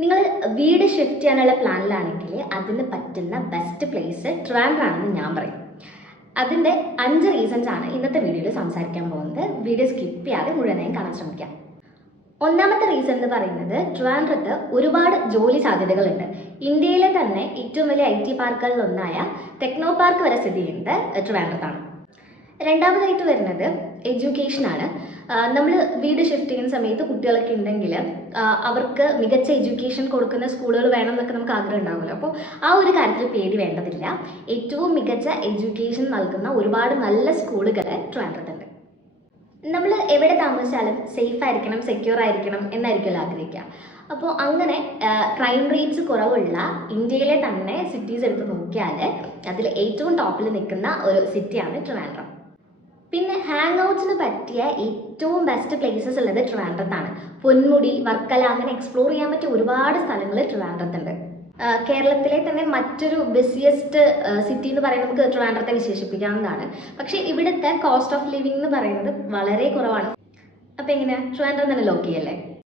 നിങ്ങൾ വീട് ഷിഫ്റ്റ് ചെയ്യാനുള്ള പ്ലാനിലാണെങ്കിൽ അതിന് പറ്റുന്ന ബെസ്റ്റ് പ്ലേസ് ട്രിവാൻഡ്രാണെന്ന് ഞാൻ പറയും. അതിൻ്റെ 5 റീസൺസ് ആണ് ഇന്നത്തെ വീഡിയോയിൽ സംസാരിക്കാൻ പോകുന്നത്. വീഡിയോ സ്കിപ്പ് ചെയ്യാതെ മുഴുവനായും കാണാൻ ശ്രമിക്കാം. ഒന്നാമത്തെ റീസൺ എന്ന് പറയുന്നത് ട്രിവാൻഡ്രത്ത് ഒരുപാട് ജോലി സാധ്യതകളുണ്ട്. ഇന്ത്യയിലെ തന്നെ ഏറ്റവും വലിയ IT പാർക്കുകളിലൊന്നായ ടെക്നോ പാർക്ക് വരെ സ്ഥിതി ചെയ്യുന്നത് ട്രിവാൻഡ്രത്താണ്. രണ്ടാമതായിട്ട് വരുന്നത് എഡ്യൂക്കേഷനാണ്. നമ്മൾ വീട് ഷിഫ്റ്റ് ചെയ്യുന്ന സമയത്ത് കുട്ടികളൊക്കെ ഉണ്ടെങ്കിൽ അവർക്ക് മികച്ച എഡ്യൂക്കേഷൻ കൊടുക്കുന്ന സ്കൂളുകൾ വേണം എന്നൊക്കെ നമുക്ക് ആഗ്രഹം ഉണ്ടാവുമല്ലോ. അപ്പോൾ ആ ഒരു കാര്യത്തിൽ പേടി വേണ്ടതില്ല. ഏറ്റവും മികച്ച എഡ്യൂക്കേഷൻ നൽകുന്ന ഒരുപാട് നല്ല സ്കൂളുകൾ ട്രിവാൻഡ്രത്തുണ്ട്. നമ്മൾ എവിടെ താമസിച്ചാലും സേഫ് ആയിരിക്കണം, സെക്യൂർ ആയിരിക്കണം എന്നായിരിക്കുമല്ലോ ആഗ്രഹിക്കുക. അപ്പോൾ അങ്ങനെ ക്രൈം റേറ്റ്സ് കുറവുള്ള ഇന്ത്യയിലെ തന്നെ സിറ്റീസ് എടുത്ത് നോക്കിയാൽ അതിൽ ഏറ്റവും ടോപ്പിൽ നിൽക്കുന്ന ഒരു സിറ്റിയാണ് ട്രിവാൻഡ്രം. പിന്നെ ഹാങ് ഔട്ട്സിന് പറ്റിയ ഏറ്റവും ബെസ്റ്റ് പ്ലേസസ് ഉള്ളത് ട്രിവാൻഡ്രത്താണ്. പൊന്മുടി, വർക്കല, അങ്ങനെ എക്സ്പ്ലോർ ചെയ്യാൻ പറ്റിയ ഒരുപാട് സ്ഥലങ്ങൾ ട്രിവാൻഡ്രത്തുണ്ട്. കേരളത്തിലെ തന്നെ മറ്റൊരു ബിസിയസ്റ്റ് സിറ്റി എന്ന് പറയുന്നത് നമുക്ക് ട്രിവാൻഡ്രത്തെ വിശേഷിപ്പിക്കാവുന്നതാണ്. പക്ഷേ ഇവിടുത്തെ കോസ്റ്റ് ഓഫ് ലിവിംഗ് എന്ന് പറയുന്നത് വളരെ കുറവാണ്. അപ്പോൾ എങ്ങനെയാണ് ട്രിവാൻഡ്രം തന്നെ ലോക്ക് ചെയ്യല്ലേ?